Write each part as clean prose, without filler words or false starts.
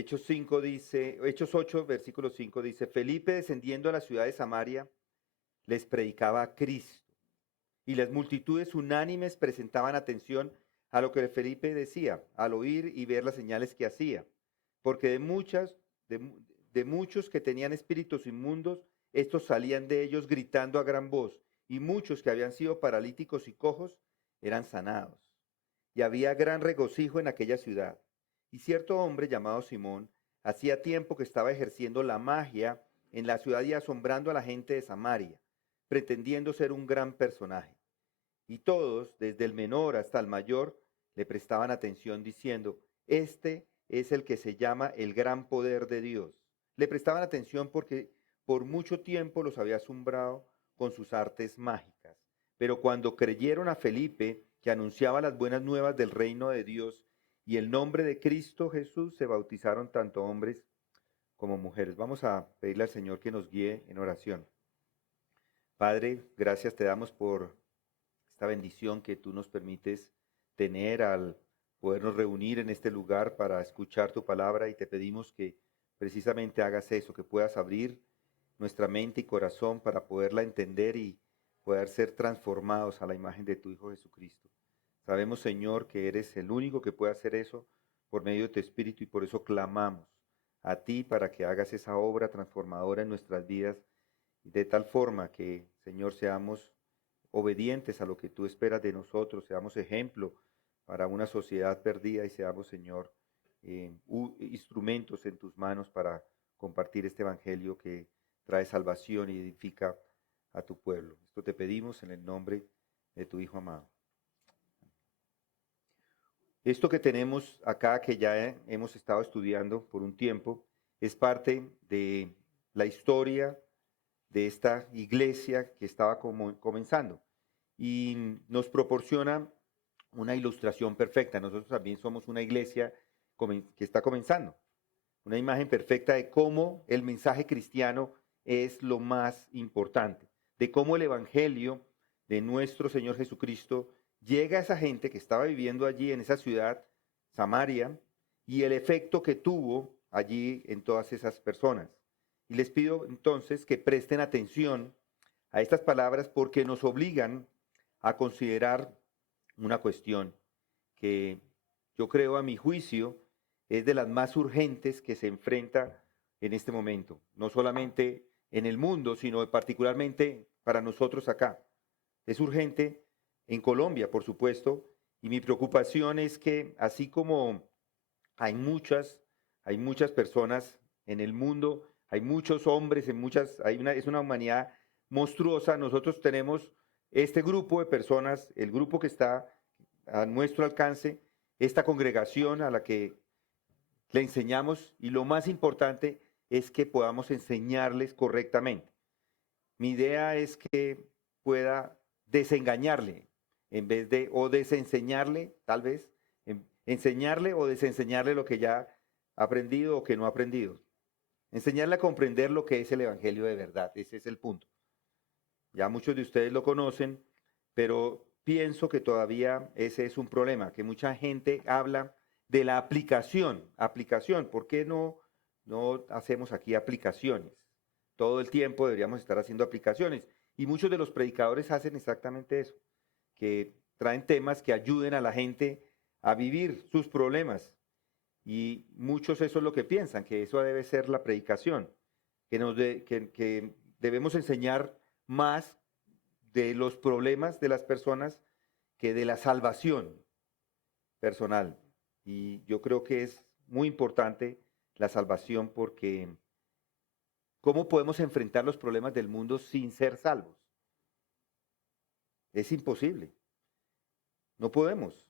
Hechos 8, versículo 5 dice, Felipe descendiendo a la ciudad de Samaria les predicaba a Cristo y las multitudes unánimes presentaban atención a lo que Felipe decía al oír y ver las señales que hacía, porque de muchos que tenían espíritus inmundos, estos salían de ellos gritando a gran voz, y muchos que habían sido paralíticos y cojos eran sanados. Y había gran regocijo en aquella ciudad. Y cierto hombre llamado Simón hacía tiempo que estaba ejerciendo la magia en la ciudad y asombrando a la gente de Samaria, pretendiendo ser un gran personaje. Y todos, desde el menor hasta el mayor, le prestaban atención diciendo, este es el que se llama el gran poder de Dios. Le prestaban atención porque por mucho tiempo los había asombrado con sus artes mágicas. Pero cuando creyeron a Felipe, que anunciaba las buenas nuevas del reino de Dios y el nombre de Cristo Jesús, se bautizaron tanto hombres como mujeres. Vamos a pedirle al Señor que nos guíe en oración. Padre, gracias te damos por esta bendición que tú nos permites tener al podernos reunir en este lugar para escuchar tu palabra y te pedimos que precisamente hagas eso, que puedas abrir nuestra mente y corazón para poderla entender y poder ser transformados a la imagen de tu Hijo Jesucristo. Sabemos, Señor, que eres el único que puede hacer eso por medio de tu Espíritu y por eso clamamos a ti para que hagas esa obra transformadora en nuestras vidas de tal forma que, Señor, seamos obedientes a lo que tú esperas de nosotros, seamos ejemplo para una sociedad perdida y seamos, Señor, instrumentos en tus manos para compartir este evangelio que trae salvación y edifica a tu pueblo. Esto te pedimos en el nombre de tu Hijo amado. Esto que tenemos acá, que ya hemos estado estudiando por un tiempo, es parte de la historia de esta iglesia que estaba comenzando y nos proporciona una ilustración perfecta. Nosotros también somos una iglesia que está comenzando, una imagen perfecta de cómo el mensaje cristiano es lo más importante, de cómo el evangelio de nuestro Señor Jesucristo llega a esa gente que estaba viviendo allí en esa ciudad, Samaria, y el efecto que tuvo allí en todas esas personas. Y les pido entonces que presten atención a estas palabras porque nos obligan a considerar una cuestión que yo creo a mi juicio es de las más urgentes que se enfrenta en este momento, no solamente en el mundo, sino particularmente para nosotros acá. Es urgente en Colombia, por supuesto, y mi preocupación es que así como hay muchas personas en el mundo, hay muchos hombres, es una humanidad monstruosa. Nosotros tenemos este grupo de personas, el grupo que está a nuestro alcance, esta congregación a la que le enseñamos y lo más importante es que podamos enseñarles correctamente. Mi idea es que pueda desengañarle en vez de, o desenseñarle, tal vez, enseñarle o desenseñarle lo que ya ha aprendido o que no ha aprendido. Enseñarle a comprender lo que es el Evangelio de verdad, ese es el punto. Ya muchos de ustedes lo conocen, pero pienso que todavía ese es un problema, que mucha gente habla de la aplicación. ¿Por qué no hacemos aquí aplicaciones? Todo el tiempo deberíamos estar haciendo aplicaciones. Y muchos de los predicadores hacen exactamente eso, que traen temas que ayuden a la gente a vivir sus problemas. Y muchos eso es lo que piensan, que eso debe ser la predicación, que debemos enseñar más de los problemas de las personas que de la salvación personal. Y yo creo que es muy importante la salvación porque ¿cómo podemos enfrentar los problemas del mundo sin ser salvos? Es imposible. No podemos.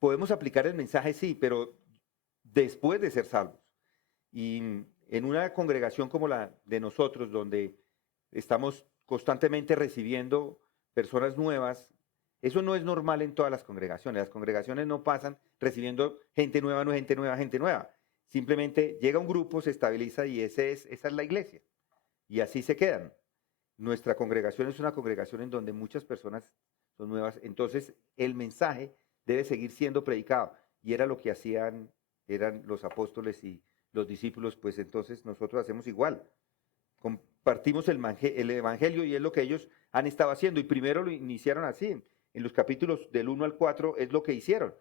Podemos aplicar el mensaje, sí, pero después de ser salvos. Y en una congregación como la de nosotros, donde estamos constantemente recibiendo personas nuevas, eso no es normal en todas las congregaciones. Las congregaciones no pasan recibiendo gente nueva, no gente nueva, gente nueva. Simplemente llega un grupo, se estabiliza y esa es la iglesia. Y así se quedan. Nuestra congregación es una congregación en donde muchas personas son nuevas. Entonces el mensaje debe seguir siendo predicado. Y era lo que hacían eran los apóstoles y los discípulos, pues entonces nosotros hacemos igual. Compartimos el evangelio y es lo que ellos han estado haciendo. Y primero lo iniciaron así. En los capítulos del 1 al 4 es lo que hicieron.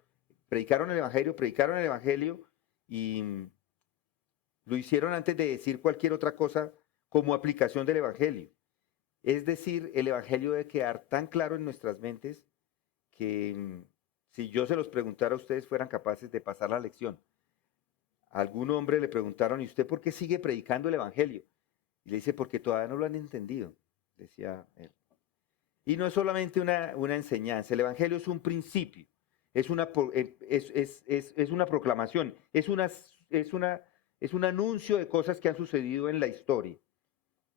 Predicaron el evangelio y lo hicieron antes de decir cualquier otra cosa como aplicación del evangelio. Es decir, el evangelio debe quedar tan claro en nuestras mentes que si yo se los preguntara a ustedes fueran capaces de pasar la lección. A algún hombre le preguntaron, ¿y usted por qué sigue predicando el evangelio? Y le dice, porque todavía no lo han entendido, decía él. Y no es solamente una enseñanza, el evangelio es un principio, es una proclamación, es un anuncio de cosas que han sucedido en la historia.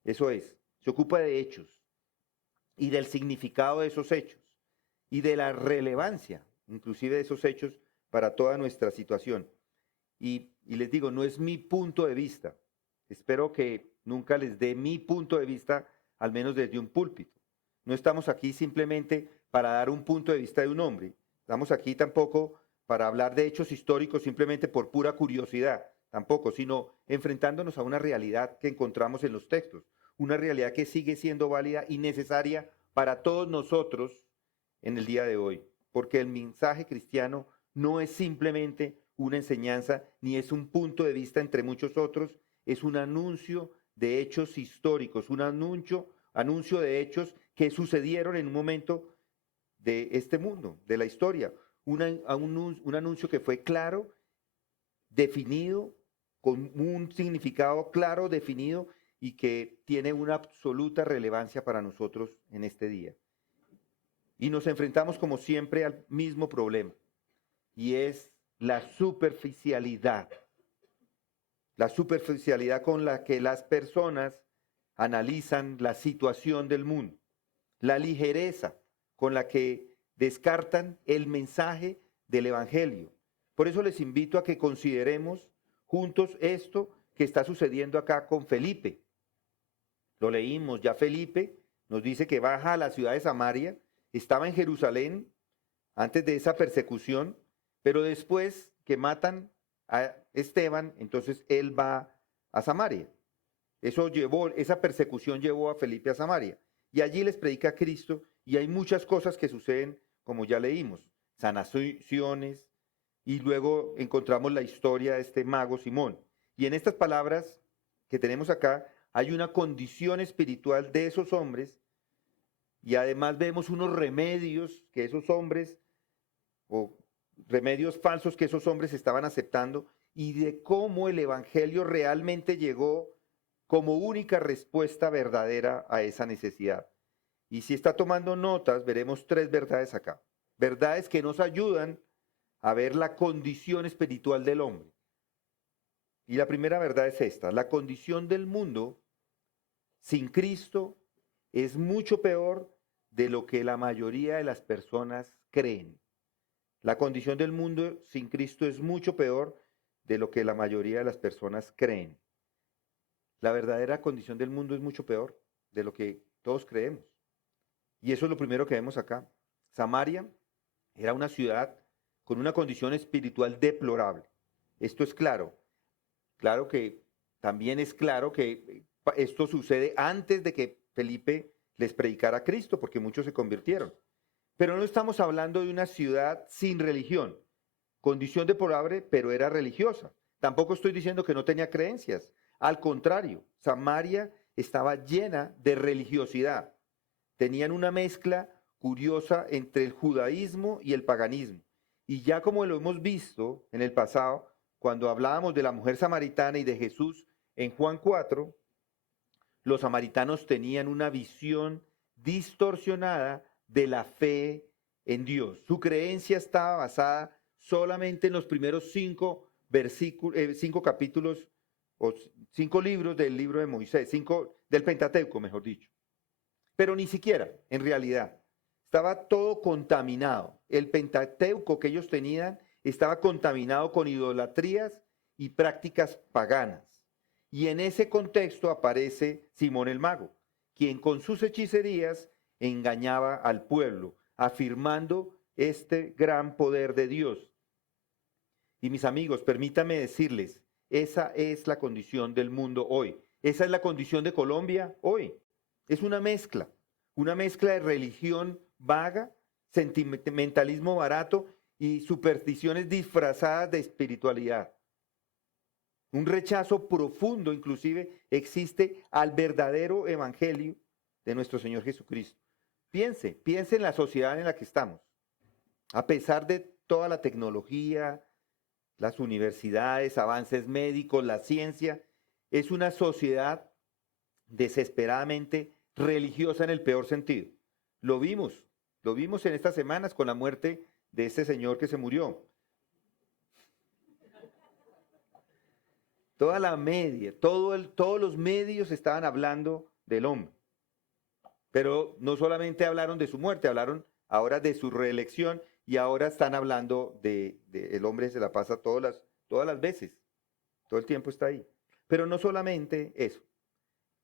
Eso es, se ocupa de hechos y del significado de esos hechos y de la relevancia, inclusive de esos hechos para toda nuestra situación. Y les digo, no es mi punto de vista. Espero que nunca les dé mi punto de vista, al menos desde un púlpito. No estamos aquí simplemente para dar un punto de vista de un hombre. Estamos aquí tampoco para hablar de hechos históricos simplemente por pura curiosidad, tampoco, sino enfrentándonos a una realidad que encontramos en los textos, una realidad que sigue siendo válida y necesaria para todos nosotros en el día de hoy, porque el mensaje cristiano no es simplemente una enseñanza, ni es un punto de vista entre muchos otros, es un anuncio de hechos históricos, un anuncio de hechos que sucedieron en un momento de este mundo, de la historia, un anuncio que fue claro, definido, con un significado claro, definido y que tiene una absoluta relevancia para nosotros en este día. Y nos enfrentamos como siempre al mismo problema, y es la superficialidad con la que las personas analizan la situación del mundo, la ligereza con la que descartan el mensaje del Evangelio. Por eso les invito a que consideremos juntos esto que está sucediendo acá con Felipe. Lo leímos, ya Felipe nos dice que baja a la ciudad de Samaria, estaba en Jerusalén antes de esa persecución, pero después que matan a Esteban, entonces él va a Samaria. Esa persecución llevó a Felipe a Samaria. Y allí les predica a Cristo y hay muchas cosas que suceden, como ya leímos, sanaciones, y luego encontramos la historia de este mago Simón. Y en estas palabras que tenemos acá, hay una condición espiritual de esos hombres y además vemos unos remedios que esos hombres o remedios falsos que esos hombres estaban aceptando y de cómo el evangelio realmente llegó como única respuesta verdadera a esa necesidad. Y si está tomando notas, veremos 3 verdades acá. Verdades que nos ayudan a ver la condición espiritual del hombre. Y la primera verdad es esta: la condición del mundo sin Cristo es mucho peor de lo que la mayoría de las personas creen. La condición del mundo sin Cristo es mucho peor de lo que la mayoría de las personas creen. La verdadera condición del mundo es mucho peor de lo que todos creemos. Y eso es lo primero que vemos acá. Samaria era una ciudad con una condición espiritual deplorable. Esto es claro. Claro que también es claro que esto sucede antes de que Felipe les predicara a Cristo, porque muchos se convirtieron. Pero no estamos hablando de una ciudad sin religión. Condición deplorable, pero era religiosa. Tampoco estoy diciendo que no tenía creencias. Al contrario, Samaria estaba llena de religiosidad. Tenían una mezcla curiosa entre el judaísmo y el paganismo. Y ya como lo hemos visto en el pasado, cuando hablábamos de la mujer samaritana y de Jesús en Juan 4, los samaritanos tenían una visión distorsionada de la fe en Dios. Su creencia estaba basada solamente en los primeros 5 capítulos o 5 libros del libro de Moisés, 5 del Pentateuco, mejor dicho. Pero ni siquiera, en realidad, estaba todo contaminado. El Pentateuco que ellos tenían estaba contaminado con idolatrías y prácticas paganas. Y en ese contexto aparece Simón el Mago, quien con sus hechicerías engañaba al pueblo, afirmando este gran poder de Dios. Y mis amigos, permítanme decirles, esa es la condición del mundo hoy. Esa es la condición de Colombia hoy. Es una mezcla de religión vaga, sentimentalismo barato y supersticiones disfrazadas de espiritualidad. Un rechazo profundo inclusive existe al verdadero evangelio de nuestro Señor Jesucristo. Piense en la sociedad en la que estamos. A pesar de toda la tecnología, las universidades, avances médicos, la ciencia, es una sociedad desesperadamente religiosa en el peor sentido. Lo vimos en estas semanas con la muerte de ese señor que se murió. Toda la media, todos los medios estaban hablando del hombre. Pero no solamente hablaron de su muerte, hablaron ahora de su reelección y ahora están hablando de el hombre se la pasa todas las veces, todo el tiempo está ahí. Pero no solamente eso.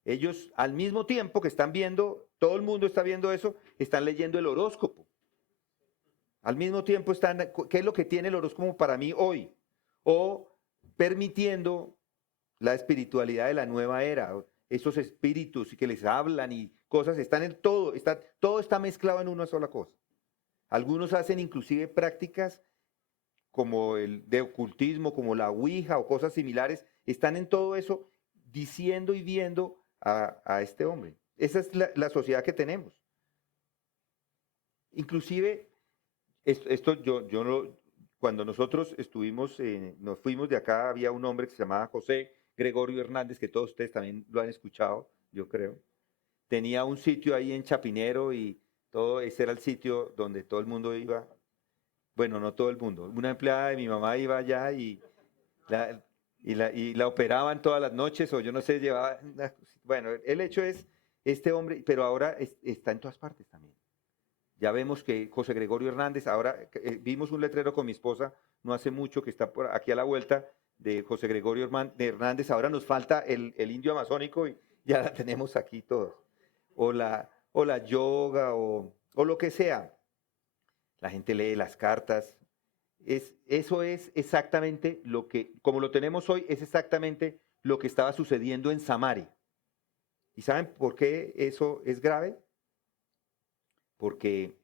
Ellos al mismo tiempo que están viendo, todo el mundo está viendo eso, están leyendo el horóscopo. Al mismo tiempo están, ¿qué es lo que tiene el horóscopo para mí hoy? O permitiendo la espiritualidad de la nueva era, esos espíritus que les hablan y cosas, están en todo, todo está mezclado en una sola cosa. Algunos hacen inclusive prácticas como el de ocultismo, como la ouija o cosas similares, están en todo eso diciendo y viendo a este hombre. Esa es la sociedad que tenemos. Inclusive, cuando nosotros nos fuimos de acá, había un hombre que se llamaba José Gregorio Hernández, que todos ustedes también lo han escuchado, yo creo. Tenía un sitio ahí en Chapinero y todo ese era el sitio donde todo el mundo iba. Bueno, no todo el mundo. Una empleada de mi mamá iba allá y la operaban todas las noches o yo no sé, llevaba... Bueno, el hecho es, este hombre, pero ahora está en todas partes también. Ya vemos que José Gregorio Hernández, ahora vimos un letrero con mi esposa no hace mucho que está por aquí a la vuelta de José Gregorio Hernández, ahora nos falta el indio amazónico y ya la tenemos aquí todos. O la yoga o lo que sea. La gente lee las cartas. Eso es exactamente lo que, como lo tenemos hoy, es exactamente lo que estaba sucediendo en Samaria. ¿Y saben por qué eso es grave? Porque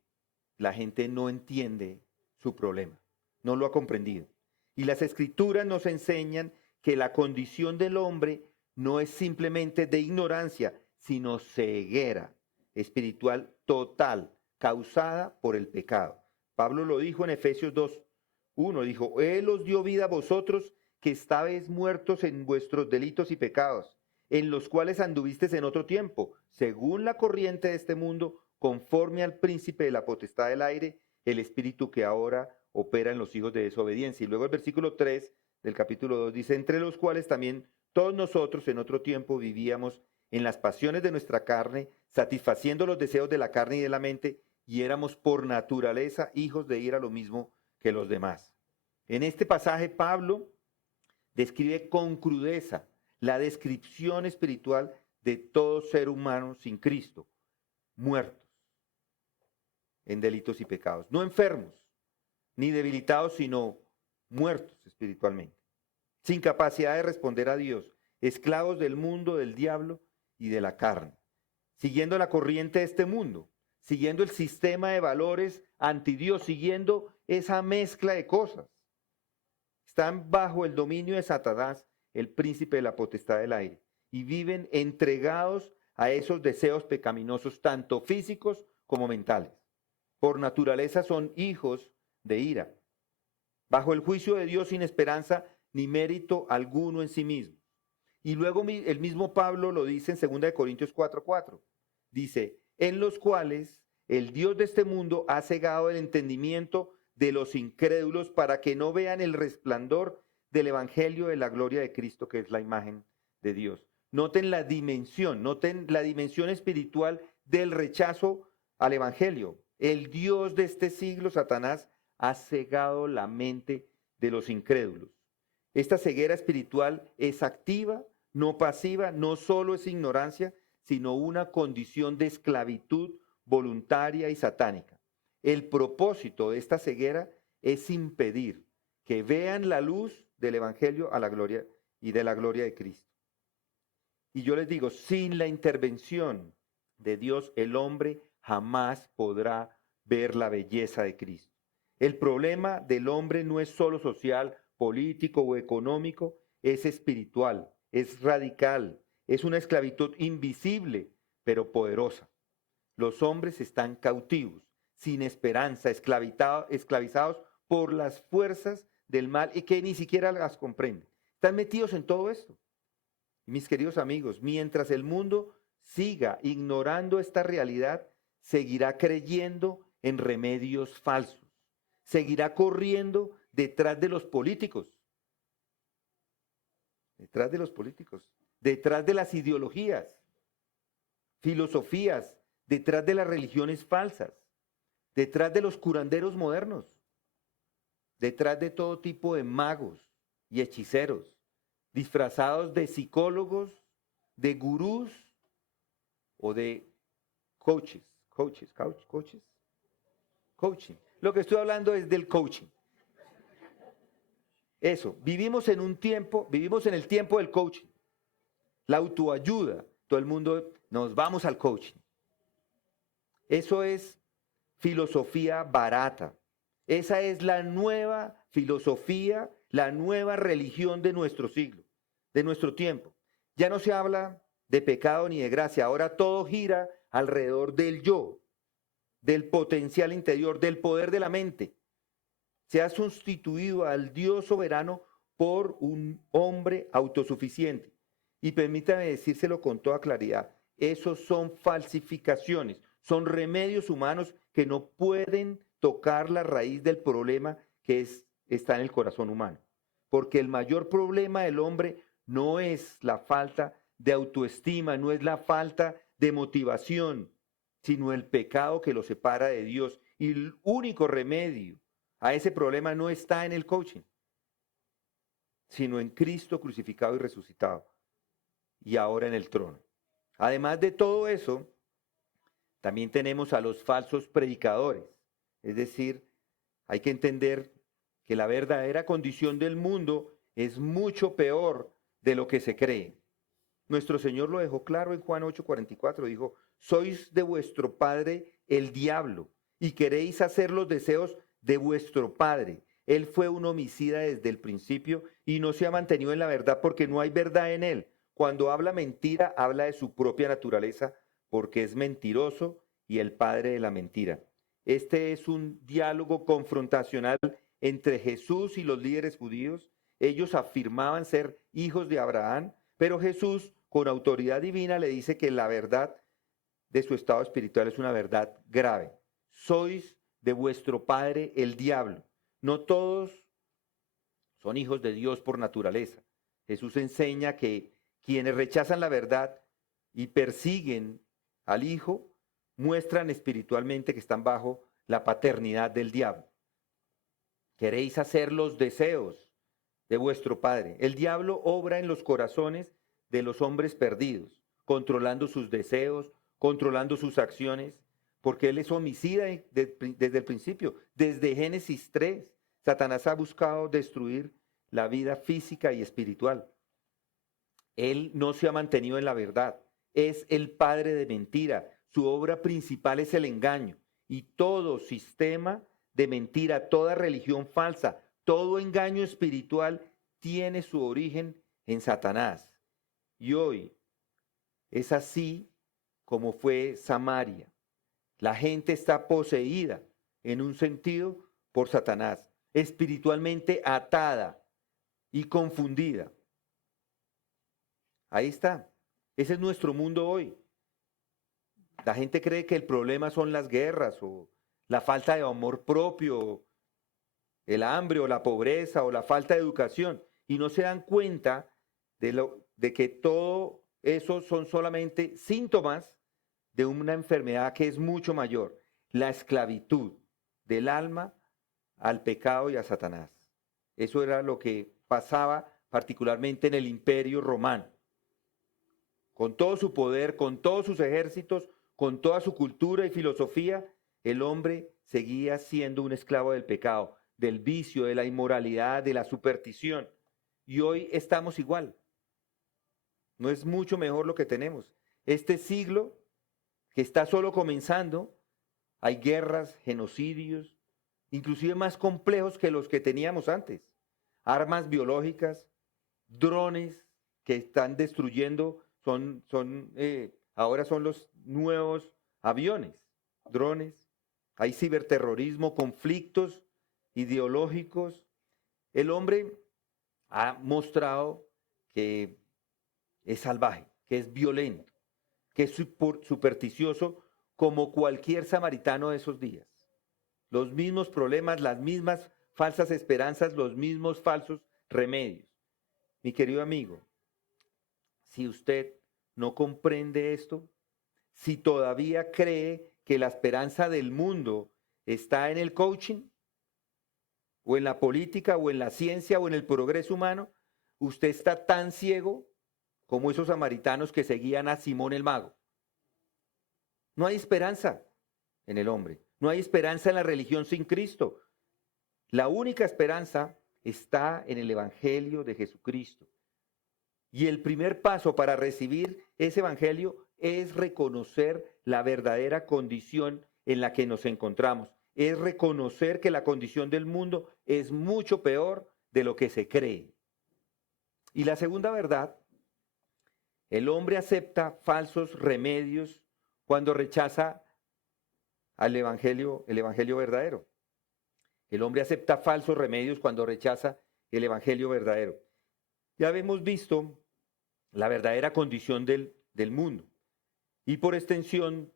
la gente no entiende su problema, no lo ha comprendido. Y las escrituras nos enseñan que la condición del hombre no es simplemente de ignorancia, sino ceguera espiritual total, causada por el pecado. Pablo lo dijo en Efesios 2:1, dijo, Él os dio vida a vosotros que estabais muertos en vuestros delitos y pecados, en los cuales anduvisteis en otro tiempo, según la corriente de este mundo, conforme al príncipe de la potestad del aire, el espíritu que ahora opera en los hijos de desobediencia. Y luego el versículo 3 del capítulo 2 dice, entre los cuales también todos nosotros en otro tiempo vivíamos en las pasiones de nuestra carne, satisfaciendo los deseos de la carne y de la mente, y éramos por naturaleza hijos de ira lo mismo que los demás. En este pasaje Pablo describe con crudeza la descripción espiritual de todo ser humano sin Cristo, muertos en delitos y pecados, no enfermos ni debilitados, sino muertos espiritualmente, sin capacidad de responder a Dios, esclavos del mundo, del diablo y de la carne, siguiendo la corriente de este mundo, siguiendo el sistema de valores anti Dios, siguiendo esa mezcla de cosas. Están bajo el dominio de Satanás, el príncipe de la potestad del aire, y viven entregados a esos deseos pecaminosos, tanto físicos como mentales. Por naturaleza son hijos de ira, bajo el juicio de Dios sin esperanza ni mérito alguno en sí mismo. Y luego el mismo Pablo lo dice en 2 Corintios 4:4. Dice, en los cuales el Dios de este mundo ha cegado el entendimiento de los incrédulos para que no vean el resplandor del evangelio de la gloria de Cristo, que es la imagen de Dios. Noten la dimensión espiritual del rechazo al evangelio. El Dios de este siglo, Satanás, ha cegado la mente de los incrédulos. Esta ceguera espiritual es activa, no pasiva, no solo es ignorancia, sino una condición de esclavitud voluntaria y satánica. El propósito de esta ceguera es impedir que vean la luz del Evangelio a la gloria y de la gloria de Cristo. Y yo les digo, sin la intervención de Dios, el hombre jamás podrá ver la belleza de Cristo. El problema del hombre no es solo social, político o económico, es espiritual, es radical, es una esclavitud invisible, pero poderosa. Los hombres están cautivos, sin esperanza, esclavizados por las fuerzas del mal y que ni siquiera las comprenden. Están metidos en todo esto. Mis queridos amigos, mientras el mundo siga ignorando esta realidad, seguirá creyendo en remedios falsos, seguirá corriendo detrás de los políticos, detrás de las ideologías, filosofías, detrás de las religiones falsas, detrás de los curanderos modernos, detrás de todo tipo de magos y hechiceros, disfrazados de psicólogos, de gurús o de coaching. Lo que estoy hablando es del coaching. Eso, vivimos en el tiempo del coaching. La autoayuda, todo el mundo nos vamos al coaching. Eso es filosofía barata. Esa es la nueva filosofía, la nueva religión de nuestro siglo, de nuestro tiempo. Ya no se habla de pecado ni de gracia, ahora todo gira alrededor del yo, del potencial interior, del poder de la mente. Se ha sustituido al Dios soberano por un hombre autosuficiente. Y permítame decírselo con toda claridad, esos son falsificaciones, son remedios humanos que no pueden tocar la raíz del problema que está en el corazón humano. Porque el mayor problema del hombre no es la falta de autoestima, no es la falta de motivación, sino el pecado que lo separa de Dios. Y el único remedio a ese problema no está en el coaching, sino en Cristo crucificado y resucitado, y ahora en el trono. Además de todo eso, también tenemos a los falsos predicadores. Es decir, hay que entender que la verdadera condición del mundo es mucho peor de lo que se cree. Nuestro Señor lo dejó claro en Juan 8:44, dijo, sois de vuestro padre el diablo y queréis hacer los deseos de vuestro padre. Él fue un homicida desde el principio y no se ha mantenido en la verdad porque no hay verdad en él. Cuando habla mentira, habla de su propia naturaleza porque es mentiroso y el padre de la mentira. Este es un diálogo confrontacional entre Jesús y los líderes judíos. Ellos afirmaban ser hijos de Abraham, pero Jesús, con autoridad divina, le dice que la verdad de su estado espiritual es una verdad grave. Sois de vuestro padre el diablo. No todos son hijos de Dios por naturaleza. Jesús enseña que quienes rechazan la verdad y persiguen al Hijo muestran espiritualmente que están bajo la paternidad del diablo. Queréis hacer los deseos de vuestro padre. El diablo obra en los corazones de los hombres perdidos, controlando sus deseos, controlando sus acciones, porque él es homicida desde el principio. Desde Génesis 3, Satanás ha buscado destruir la vida física y espiritual. Él no se ha mantenido en la verdad. Es el padre de mentira. Su obra principal es el engaño. Y todo sistema de mentira, toda religión falsa, todo engaño espiritual tiene su origen en Satanás. Y hoy es así como fue Samaria. La gente está poseída en un sentido por Satanás, espiritualmente atada y confundida. Ahí está. Ese es nuestro mundo hoy. La gente cree que el problema son las guerras o la falta de amor propio, el hambre o la pobreza o la falta de educación y no se dan cuenta de que todo eso son solamente síntomas de una enfermedad que es mucho mayor, la esclavitud del alma al pecado y a Satanás. Eso era lo que pasaba particularmente en el Imperio Romano. Con todo su poder, con todos sus ejércitos, con toda su cultura y filosofía, el hombre seguía siendo un esclavo del pecado. del vicio, de la inmoralidad, de la superstición. Y hoy estamos igual. No es mucho mejor lo que tenemos. Este siglo que está solo comenzando, hay guerras, genocidios, inclusive más complejos que los que teníamos antes. Armas biológicas, drones que están destruyendo, ahora son los nuevos aviones, drones. Hay ciberterrorismo, conflictos ideológicos. El hombre ha mostrado que es salvaje, que es violento, que es supersticioso como cualquier samaritano de esos días. Los mismos problemas, las mismas falsas esperanzas, los mismos falsos remedios. Mi querido amigo, si usted no comprende esto, si todavía cree que la esperanza del mundo está en el coaching, o en la política, o en la ciencia, o en el progreso humano, usted está tan ciego como esos samaritanos que seguían a Simón el mago. No hay esperanza en el hombre, no hay esperanza en la religión sin Cristo. La única esperanza está en el Evangelio de Jesucristo. Y el primer paso para recibir ese Evangelio es reconocer la verdadera condición en la que nos encontramos. Es reconocer que la condición del mundo es mucho peor de lo que se cree. Y la segunda verdad, el hombre acepta falsos remedios cuando rechaza el Evangelio verdadero. El hombre acepta falsos remedios cuando rechaza el Evangelio verdadero. Ya hemos visto la verdadera condición del mundo y por extensión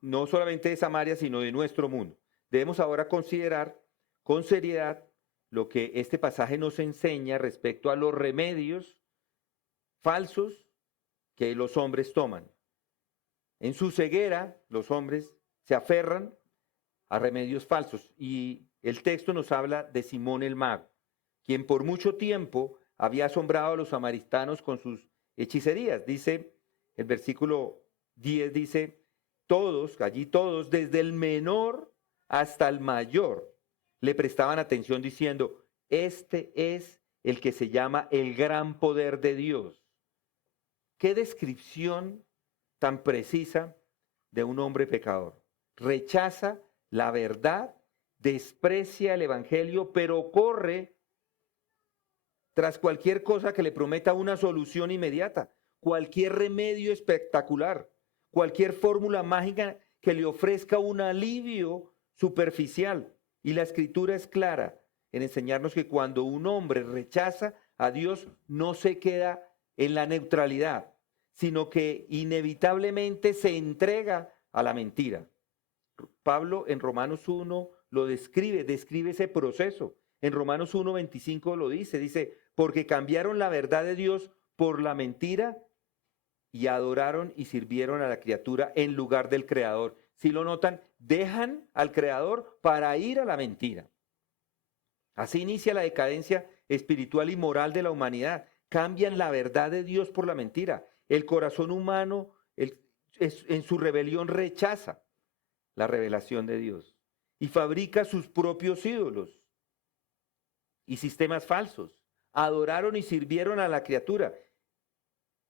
no solamente de Samaria, sino de nuestro mundo. Debemos ahora considerar con seriedad lo que este pasaje nos enseña respecto a los remedios falsos que los hombres toman. En su ceguera, los hombres se aferran a remedios falsos y el texto nos habla de Simón el mago, quien por mucho tiempo había asombrado a los samaritanos con sus hechicerías. Dice, el versículo 10 dice, allí todos, desde el menor hasta el mayor, le prestaban atención diciendo, este es el que se llama el gran poder de Dios. Qué descripción tan precisa de un hombre pecador. Rechaza la verdad, desprecia el evangelio, pero corre tras cualquier cosa que le prometa una solución inmediata, cualquier remedio espectacular, cualquier fórmula mágica que le ofrezca un alivio superficial. Y la escritura es clara en enseñarnos que cuando un hombre rechaza a Dios, no se queda en la neutralidad, sino que inevitablemente se entrega a la mentira. Pablo en Romanos 1 lo describe ese proceso. En Romanos 1:25 lo dice, porque cambiaron la verdad de Dios por la mentira y adoraron y sirvieron a la criatura en lugar del Creador. Si lo notan, dejan al Creador para ir a la mentira. Así inicia la decadencia espiritual y moral de la humanidad. Cambian la verdad de Dios por la mentira. El corazón humano en su rebelión rechaza la revelación de Dios y fabrica sus propios ídolos y sistemas falsos. Adoraron y sirvieron a la criatura.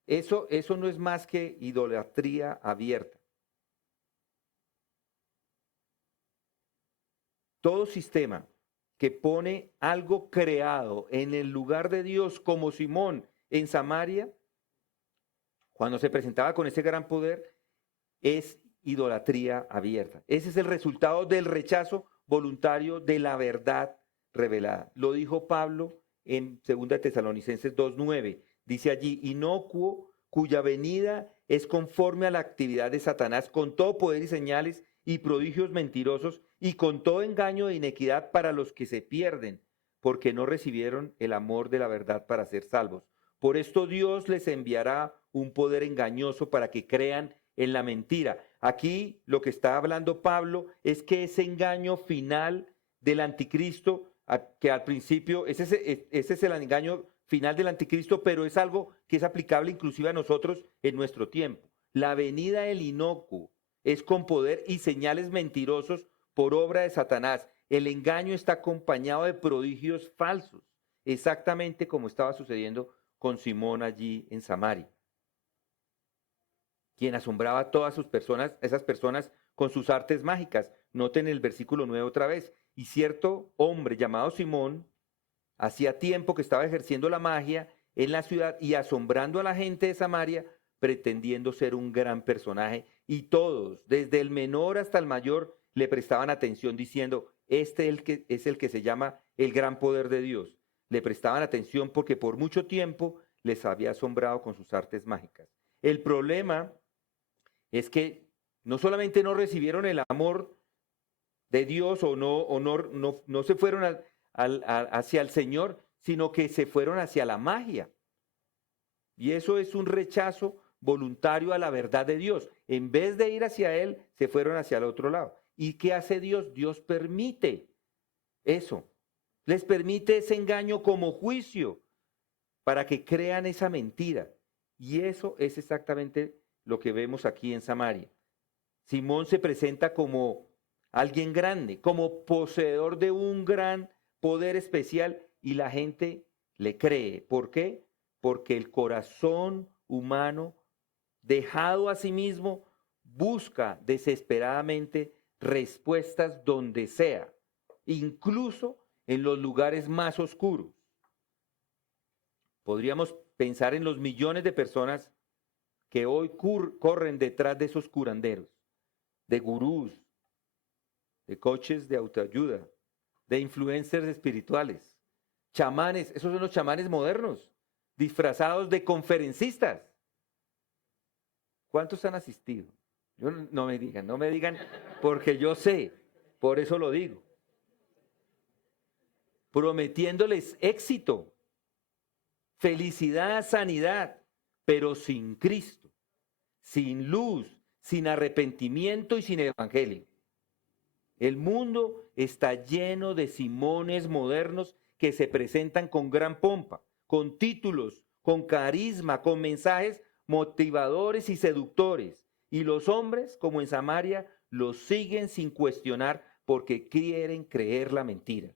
Eso no es más que idolatría abierta. Todo sistema que pone algo creado en el lugar de Dios, como Simón en Samaria, cuando se presentaba con ese gran poder, es idolatría abierta. Ese es el resultado del rechazo voluntario de la verdad revelada. Lo dijo Pablo en 2 Tesalonicenses 2:9. Dice allí, inocuo, cuya venida es conforme a la actividad de Satanás, con todo poder y señales y prodigios mentirosos, y con todo engaño e inequidad para los que se pierden, porque no recibieron el amor de la verdad para ser salvos. Por esto Dios les enviará un poder engañoso para que crean en la mentira. Aquí lo que está hablando Pablo es que ese engaño final del anticristo, que al principio, ese es el engaño final del anticristo, pero es algo que es aplicable inclusive a nosotros en nuestro tiempo. La venida del inocuo es con poder y señales mentirosos por obra de Satanás. El engaño está acompañado de prodigios falsos, exactamente como estaba sucediendo con Simón allí en Samaria, quien asombraba a todas esas personas con sus artes mágicas. Noten el versículo 9 otra vez. Y cierto hombre llamado Simón, hacía tiempo que estaba ejerciendo la magia en la ciudad y asombrando a la gente de Samaria, pretendiendo ser un gran personaje. Y todos, desde el menor hasta el mayor, le prestaban atención diciendo, es el que se llama el gran poder de Dios. Le prestaban atención porque por mucho tiempo les había asombrado con sus artes mágicas. El problema es que no solamente no recibieron el amor de Dios no se fueron hacia el Señor, sino que se fueron hacia la magia. Y eso es un rechazo voluntario a la verdad de Dios. En vez de ir hacia Él, se fueron hacia el otro lado. ¿Y qué hace Dios? Dios permite eso. Les permite ese engaño como juicio para que crean esa mentira. Y eso es exactamente lo que vemos aquí en Samaria. Simón se presenta como alguien grande, como poseedor de un gran poder especial y la gente le cree. ¿Por qué? Porque el corazón humano, dejado a sí mismo, busca desesperadamente respuestas donde sea, incluso en los lugares más oscuros. Podríamos pensar en los millones de personas que hoy corren detrás de esos curanderos, de gurús, de coaches de autoayuda, de influencers espirituales, chamanes, esos son los chamanes modernos, disfrazados de conferencistas. ¿Cuántos han asistido? No me digan, porque yo sé, por eso lo digo. Prometiéndoles éxito, felicidad, sanidad, pero sin Cristo, sin luz, sin arrepentimiento y sin evangelio. El mundo está lleno de Simones modernos que se presentan con gran pompa, con títulos, con carisma, con mensajes motivadores y seductores. Y los hombres, como en Samaria, los siguen sin cuestionar porque quieren creer la mentira.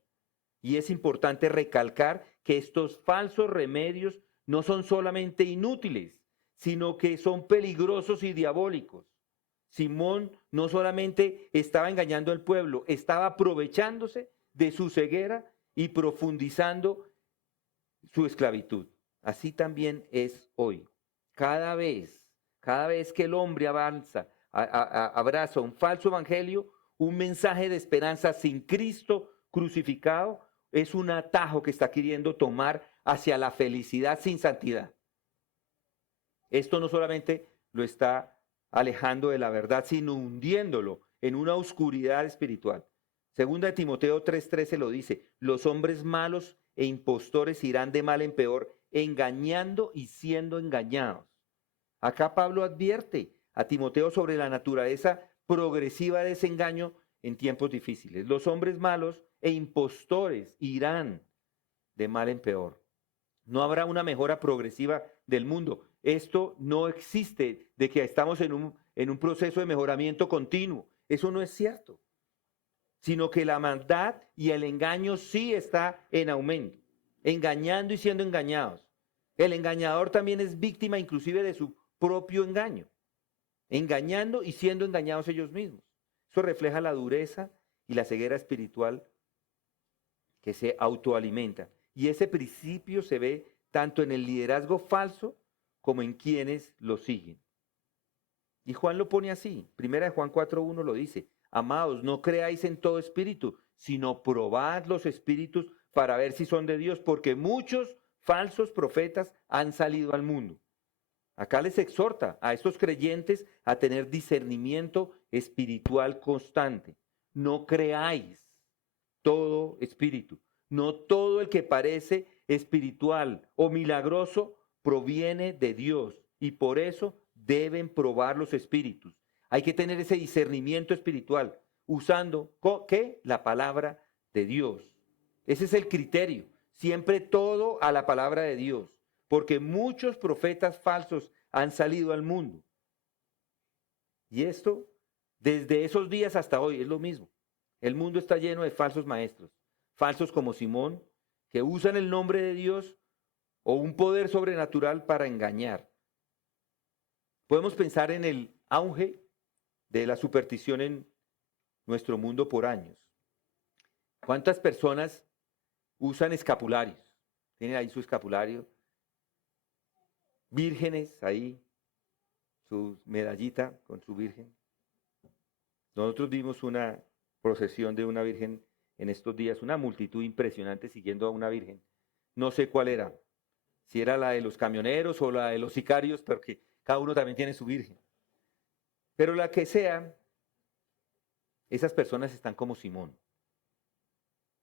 Y es importante recalcar que estos falsos remedios no son solamente inútiles, sino que son peligrosos y diabólicos. Simón no solamente estaba engañando al pueblo, estaba aprovechándose de su ceguera y profundizando su esclavitud. Así también es hoy. Cada vez que el hombre abraza un falso evangelio, un mensaje de esperanza sin Cristo crucificado, es un atajo que está queriendo tomar hacia la felicidad sin santidad. Esto no solamente lo está alejando de la verdad, sino hundiéndolo en una oscuridad espiritual. Segunda de Timoteo 3:13 lo dice, los hombres malos e impostores irán de mal en peor, engañando y siendo engañados. Acá Pablo advierte a Timoteo sobre la naturaleza progresiva de ese engaño en tiempos difíciles. Los hombres malos e impostores irán de mal en peor. No habrá una mejora progresiva del mundo. Esto no existe de que estamos en un proceso de mejoramiento continuo. Eso no es cierto. Sino que la maldad y el engaño sí está en aumento, engañando y siendo engañados. El engañador también es víctima inclusive de su propio engaño, engañando y siendo engañados ellos mismos. Eso refleja la dureza y la ceguera espiritual que se autoalimenta. Y ese principio se ve tanto en el liderazgo falso como en quienes lo siguen. Y Juan lo pone así. Primera de Juan 4:1 lo dice. Amados, no creáis en todo espíritu, sino probad los espíritus para ver si son de Dios, porque muchos falsos profetas han salido al mundo. Acá les exhorta a estos creyentes a tener discernimiento espiritual constante. No creáis todo espíritu. No todo el que parece espiritual o milagroso proviene de Dios y por eso deben probar los espíritus. Hay que tener ese discernimiento espiritual usando ¿qué? La palabra de Dios. Ese es el criterio. Siempre todo a la palabra de Dios. Porque muchos profetas falsos han salido al mundo. Y esto, desde esos días hasta hoy, es lo mismo. El mundo está lleno de falsos maestros, falsos como Simón, que usan el nombre de Dios o un poder sobrenatural para engañar. Podemos pensar en el auge de la superstición en nuestro mundo por años. ¿Cuántas personas usan escapularios? Tienen ahí su escapulario, vírgenes ahí, su medallita con su virgen. Nosotros vimos una procesión de una virgen en estos días, una multitud impresionante siguiendo a una virgen. No sé cuál era, si era la de los camioneros o la de los sicarios, porque cada uno también tiene su virgen. Pero la que sea, esas personas están como Simón.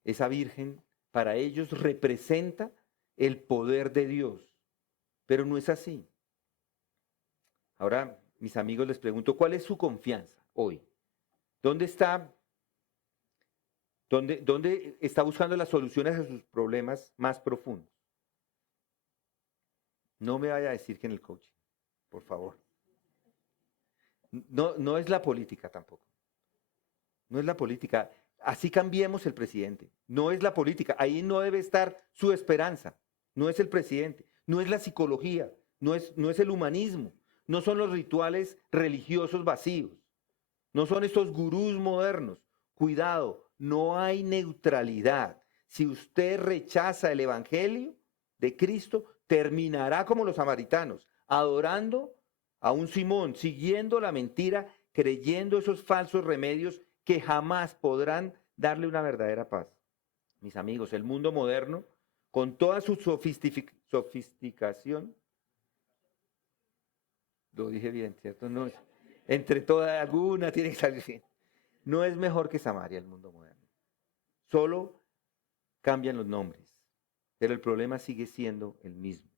Esa virgen para ellos representa el poder de Dios, pero no es así. Ahora, mis amigos, les pregunto, ¿cuál es su confianza hoy? ¿Dónde está buscando las soluciones a sus problemas más profundos? No me vaya a decir que en el coaching, por favor. No es la política tampoco. No es la política. Así cambiemos el presidente. No es la política. Ahí no debe estar su esperanza. No es el presidente. No es la psicología. No es el humanismo. No son los rituales religiosos vacíos. No son estos gurús modernos. Cuidado, no hay neutralidad. Si usted rechaza el evangelio de Cristo, terminará como los samaritanos, adorando a un Simón, siguiendo la mentira, creyendo esos falsos remedios que jamás podrán darle una verdadera paz. Mis amigos, el mundo moderno, con toda su sofisticación, lo dije bien, ¿cierto? No, entre toda alguna tiene que salir bien. No es mejor que Samaria el mundo moderno. Solo cambian los nombres, pero el problema sigue siendo el mismo.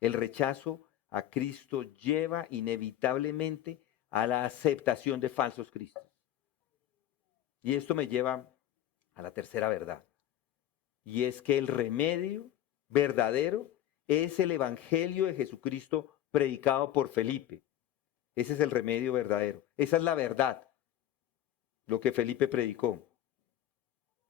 El rechazo a Cristo lleva inevitablemente a la aceptación de falsos cristos. Y esto me lleva a la tercera verdad. Y es que el remedio verdadero es el evangelio de Jesucristo predicado por Felipe. Ese es el remedio verdadero. Esa es la verdad, lo que Felipe predicó.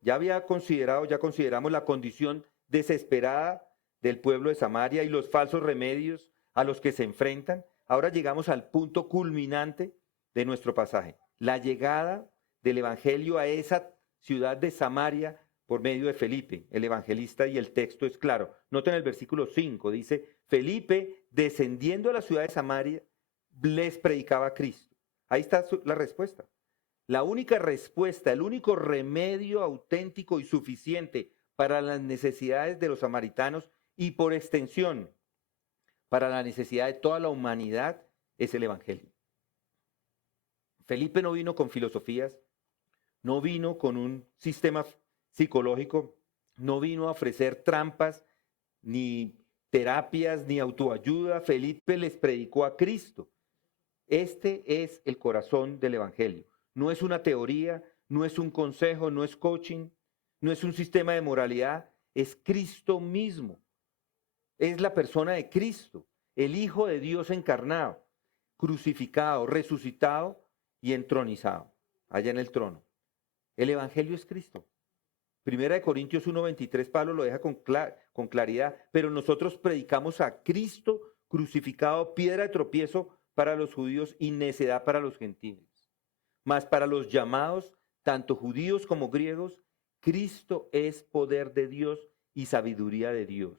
Ya consideramos la condición desesperada del pueblo de Samaria y los falsos remedios a los que se enfrentan. Ahora llegamos al punto culminante de nuestro pasaje, la llegada del evangelio a esa ciudad de Samaria por medio de Felipe, el evangelista, y el texto es claro. Noten el versículo 5, dice, Felipe, descendiendo a la ciudad de Samaria, les predicaba a Cristo. Ahí está la respuesta. La única respuesta, el único remedio auténtico y suficiente para las necesidades de los samaritanos y por extensión para la necesidad de toda la humanidad es el evangelio. Felipe no vino con filosofías, no vino con un sistema psicológico, no vino a ofrecer trampas, ni terapias, ni autoayuda. Felipe les predicó a Cristo. Este es el corazón del evangelio. No es una teoría, no es un consejo, no es coaching, no es un sistema de moralidad, es Cristo mismo. Es la persona de Cristo, el Hijo de Dios encarnado, crucificado, resucitado y entronizado, allá en el trono. El evangelio es Cristo. Primera de Corintios 1:23, Pablo lo deja con claridad, pero nosotros predicamos a Cristo crucificado, piedra de tropiezo para los judíos y necedad para los gentiles. Mas para los llamados, tanto judíos como griegos, Cristo es poder de Dios y sabiduría de Dios.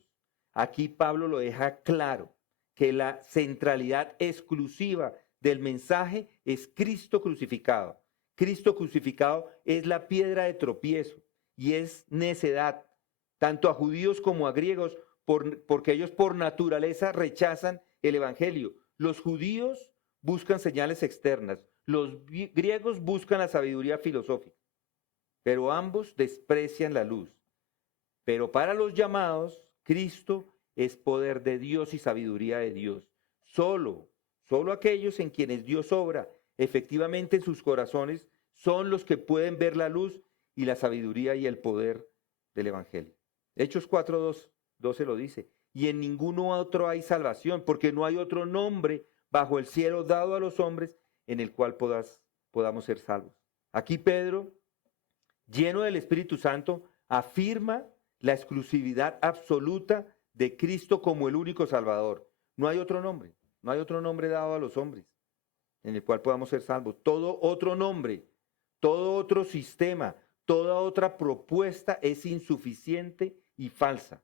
Aquí Pablo lo deja claro, que la centralidad exclusiva del mensaje es Cristo crucificado. Cristo crucificado es la piedra de tropiezo y es necedad, tanto a judíos como a griegos, porque ellos por naturaleza rechazan el evangelio. Los judíos buscan señales externas, los griegos buscan la sabiduría filosófica, pero ambos desprecian la luz. Pero para los llamados, Cristo es poder de Dios y sabiduría de Dios. Solo aquellos en quienes Dios obra efectivamente en sus corazones son los que pueden ver la luz y la sabiduría y el poder del evangelio. Hechos 4:12 lo dice. Y en ninguno otro hay salvación, porque no hay otro nombre bajo el cielo dado a los hombres en el cual podamos ser salvos. Aquí Pedro lleno del Espíritu Santo, afirma la exclusividad absoluta de Cristo como el único Salvador. No hay otro nombre, no hay otro nombre dado a los hombres en el cual podamos ser salvos. Todo otro nombre, todo otro sistema, toda otra propuesta es insuficiente y falsa.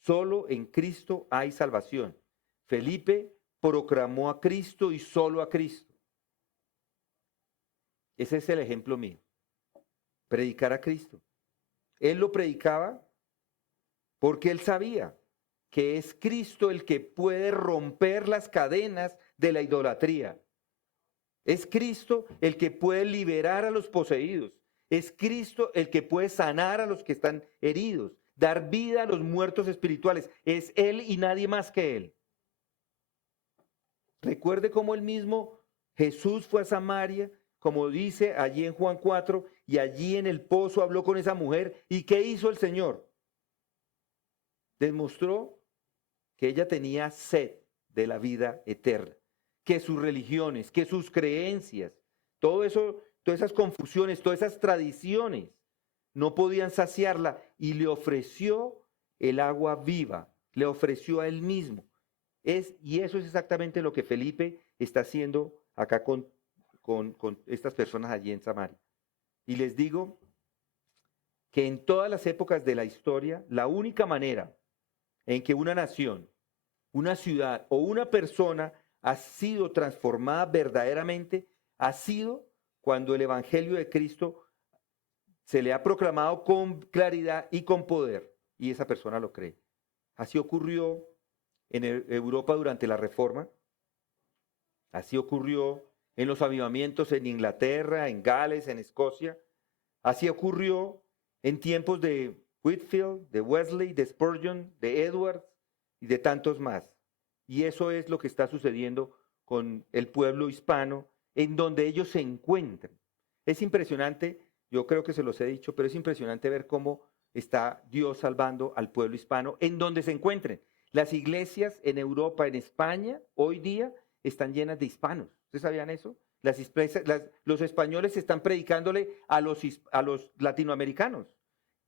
Solo en Cristo hay salvación. Felipe proclamó a Cristo y solo a Cristo. Ese es el ejemplo mío. Predicar a Cristo. Él lo predicaba porque él sabía que es Cristo el que puede romper las cadenas de la idolatría. Es Cristo el que puede liberar a los poseídos. Es Cristo el que puede sanar a los que están heridos, dar vida a los muertos espirituales. Es Él y nadie más que Él. Recuerde cómo el mismo Jesús fue a Samaria, como dice allí en Juan 4, y allí en el pozo habló con esa mujer. ¿Y qué hizo el Señor? Demostró que ella tenía sed de la vida eterna, que sus religiones, que sus creencias, todo eso, todas esas confusiones, todas esas tradiciones no podían saciarla, y le ofreció el agua viva, le ofreció a él mismo. Y eso es exactamente lo que Felipe está haciendo acá con estas personas allí en Samaria. Y les digo que en todas las épocas de la historia, la única manera en que una nación, una ciudad o una persona ha sido transformada verdaderamente, ha sido cuando el Evangelio de Cristo se le ha proclamado con claridad y con poder, y esa persona lo cree. Así ocurrió en Europa durante la Reforma, así ocurrió en los avivamientos en Inglaterra, en Gales, en Escocia, así ocurrió en tiempos de Whitefield, de Wesley, de Spurgeon, de Edwards y de tantos más. Y eso es lo que está sucediendo con el pueblo hispano, en donde ellos se encuentran. Es impresionante, yo creo que se los he dicho, pero es impresionante ver cómo está Dios salvando al pueblo hispano en donde se encuentren. Las iglesias en Europa, en España, hoy día están llenas de hispanos. ¿Ustedes sabían eso? Los españoles están predicándole a los latinoamericanos.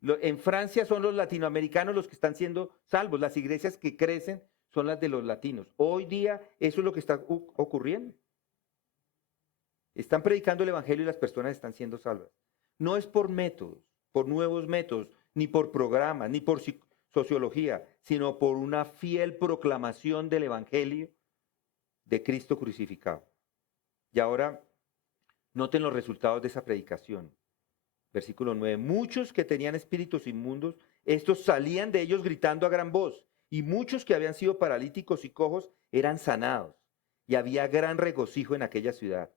En Francia son los latinoamericanos los que están siendo salvos. Las iglesias que crecen son las de los latinos. Hoy día eso es lo que está ocurriendo. Están predicando el evangelio y las personas están siendo salvas. No es por métodos, por nuevos métodos, ni por programas, ni por sociología, sino por una fiel proclamación del evangelio de Cristo crucificado. Y ahora noten los resultados de esa predicación. Versículo 9. Muchos que tenían espíritus inmundos, estos salían de ellos gritando a gran voz, y muchos que habían sido paralíticos y cojos eran sanados, y había gran regocijo en aquella ciudad.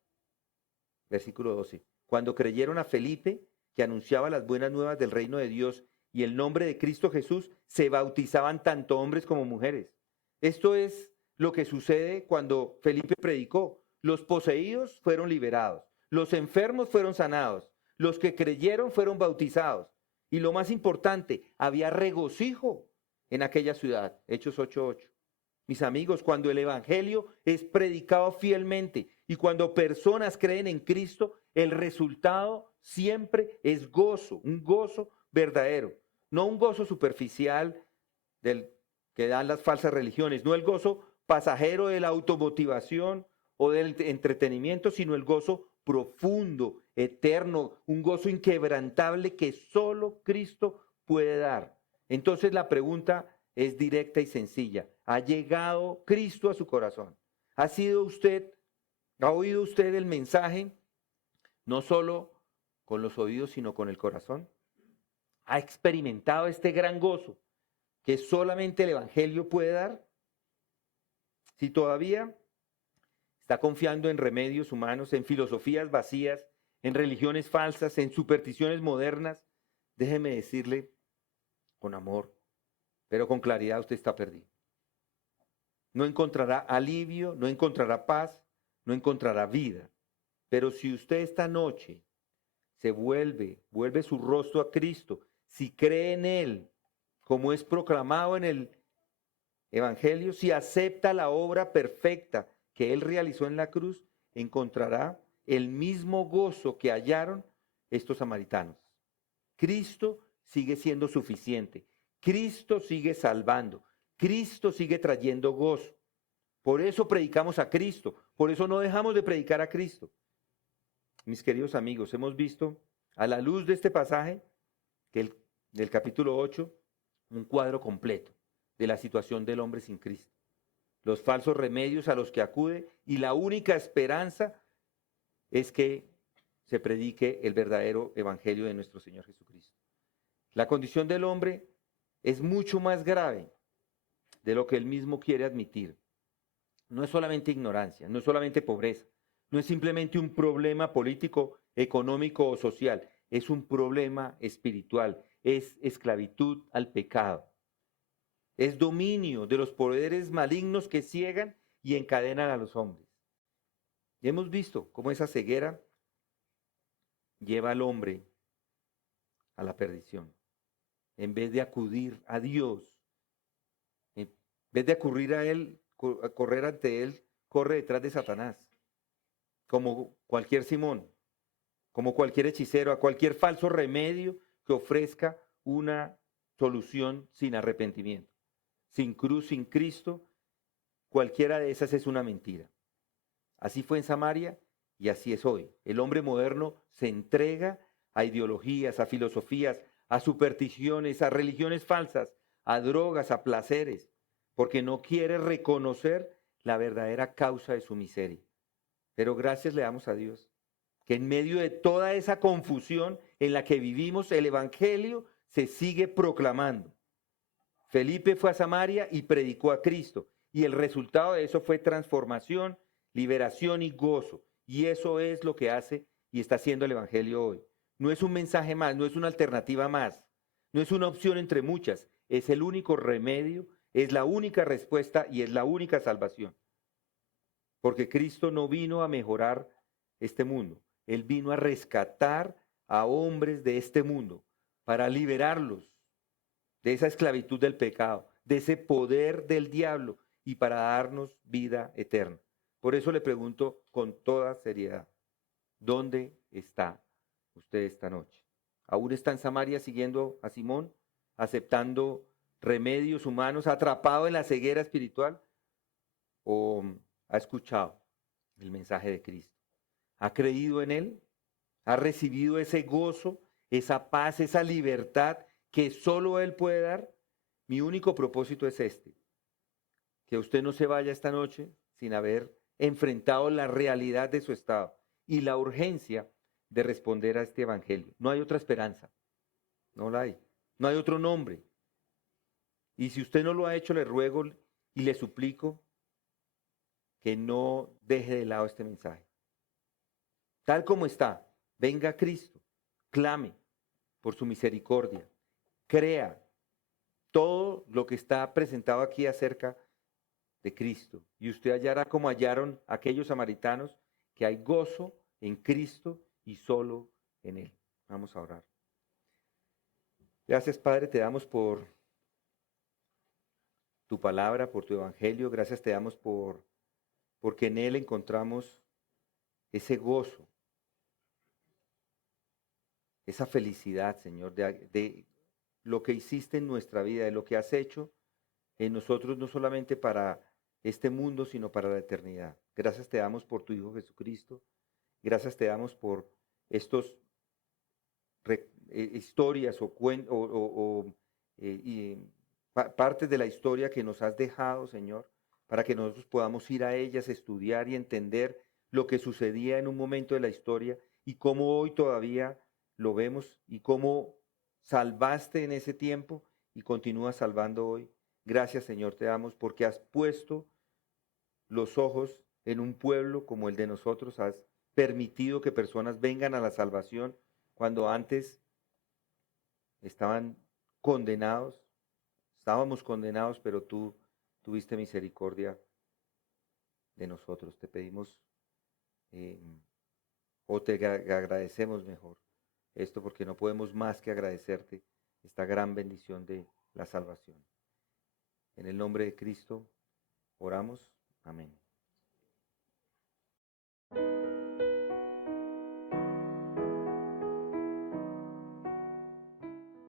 Versículo 12. Cuando creyeron a Felipe, que anunciaba las buenas nuevas del reino de Dios y el nombre de Cristo Jesús, se bautizaban tanto hombres como mujeres. Esto es lo que sucede cuando Felipe predicó. Los poseídos fueron liberados, los enfermos fueron sanados, los que creyeron fueron bautizados. Y lo más importante, había regocijo en aquella ciudad. Hechos 8:8. Mis amigos, cuando el evangelio es predicado fielmente y cuando personas creen en Cristo, el resultado siempre es gozo, un gozo verdadero, no un gozo superficial del que dan las falsas religiones, no el gozo pasajero de la automotivación o del entretenimiento, sino el gozo profundo, eterno, un gozo inquebrantable que solo Cristo puede dar. Entonces la pregunta es directa y sencilla. ¿Ha llegado Cristo a su corazón? ¿Ha oído usted el mensaje no solo con los oídos, sino con el corazón? ¿Ha experimentado este gran gozo que solamente el Evangelio puede dar? Si todavía está confiando en remedios humanos, en filosofías vacías, en religiones falsas, en supersticiones modernas, déjeme decirle con amor, pero con claridad, usted está perdido. No encontrará alivio, no encontrará paz, no encontrará vida. Pero si usted esta noche se vuelve su rostro a Cristo, si cree en Él, como es proclamado en el Evangelio, si acepta la obra perfecta que Él realizó en la cruz, encontrará el mismo gozo que hallaron estos samaritanos. Cristo sigue siendo suficiente. Cristo sigue salvando. Cristo sigue trayendo gozo. Por eso predicamos a Cristo. Por eso no dejamos de predicar a Cristo. Mis queridos amigos, hemos visto a la luz de este pasaje del capítulo 8 un cuadro completo de la situación del hombre sin Cristo. Los falsos remedios a los que acude y la única esperanza es que se predique el verdadero evangelio de nuestro Señor Jesucristo. La condición del hombre es mucho más grave de lo que él mismo quiere admitir. No es solamente ignorancia, no es solamente pobreza, no es simplemente un problema político, económico o social, es un problema espiritual, es esclavitud al pecado, es dominio de los poderes malignos que ciegan y encadenan a los hombres. Y hemos visto cómo esa ceguera lleva al hombre a la perdición. En vez de acudir a Dios, en vez de acudir a Él, a correr ante Él, corre detrás de Satanás, como cualquier Simón, como cualquier hechicero, a cualquier falso remedio que ofrezca una solución sin arrepentimiento. Sin cruz, sin Cristo, cualquiera de esas es una mentira. Así fue en Samaria y así es hoy. El hombre moderno se entrega a ideologías, a filosofías, a supersticiones, a religiones falsas, a drogas, a placeres, porque no quiere reconocer la verdadera causa de su miseria. Pero gracias le damos a Dios, que en medio de toda esa confusión en la que vivimos, el Evangelio se sigue proclamando. Felipe fue a Samaria y predicó a Cristo, y el resultado de eso fue transformación, liberación y gozo. Y eso es lo que hace y está haciendo el Evangelio hoy. No es un mensaje más, no es una alternativa más, no es una opción entre muchas, es el único remedio, es la única respuesta y es la única salvación. Porque Cristo no vino a mejorar este mundo, Él vino a rescatar a hombres de este mundo para liberarlos de esa esclavitud del pecado, de ese poder del diablo y para darnos vida eterna. Por eso le pregunto con toda seriedad, ¿dónde está usted esta noche? ¿Aún está en Samaria siguiendo a Simón, aceptando remedios humanos, atrapado en la ceguera espiritual? ¿O ha escuchado el mensaje de Cristo? ¿Ha creído en Él? ¿Ha recibido ese gozo, esa paz, esa libertad que solo Él puede dar? Mi único propósito es este, que usted no se vaya esta noche sin haber enfrentado la realidad de su estado y la urgencia de responder a este evangelio. No hay otra esperanza, no la hay, no hay otro nombre. Y si usted no lo ha hecho, le ruego y le suplico que no deje de lado este mensaje. Tal como está, venga a Cristo, clame por su misericordia, crea todo lo que está presentado aquí acerca de Cristo. Y usted hallará como hallaron aquellos samaritanos, que hay gozo en Cristo y solo en Él. Vamos a orar. Gracias, Padre, te damos por tu palabra, por tu evangelio. Gracias te damos porque en Él encontramos ese gozo, esa felicidad, Señor, de lo que hiciste en nuestra vida, de lo que has hecho en nosotros, no solamente para este mundo, sino para la eternidad. Gracias te damos por tu Hijo Jesucristo. Gracias te damos por estos historias partes de la historia que nos has dejado, Señor, para que nosotros podamos ir a ellas, estudiar y entender lo que sucedía en un momento de la historia y cómo hoy todavía lo vemos y cómo salvaste en ese tiempo y continúas salvando hoy. Gracias, Señor, te damos porque has puesto los ojos en un pueblo como el de nosotros, has permitido que personas vengan a la salvación cuando antes estaban condenados, estábamos condenados, pero tú tuviste misericordia de nosotros. Te pedimos eh, o te agradecemos mejor esto porque no podemos más que agradecerte esta gran bendición de la salvación. En el nombre de Cristo oramos. Amén.